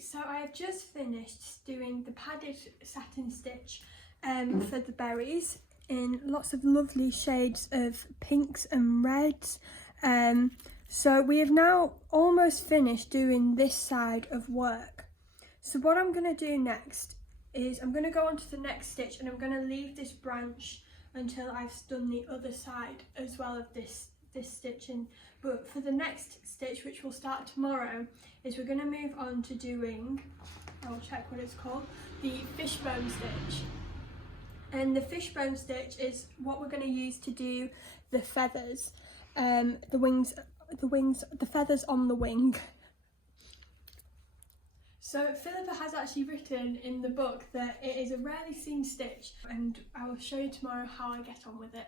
So I have just finished doing the padded satin stitch for the berries in lots of lovely shades of pinks and reds. So we have now almost finished doing this side of work. So what I'm going to do next is I'm going to go on to the next stitch, and I'm going to leave this branch until I've done the other side as well of this stitching. But for the next stitch, which will start tomorrow, is we're going to move on to doing, I'll check what it's called, the fishbone stitch. And the fishbone stitch is what we're going to use to do the feathers, the feathers on the wing. So Philippa has actually written in the book that it is a rarely seen stitch, and I will show you tomorrow how I get on with it.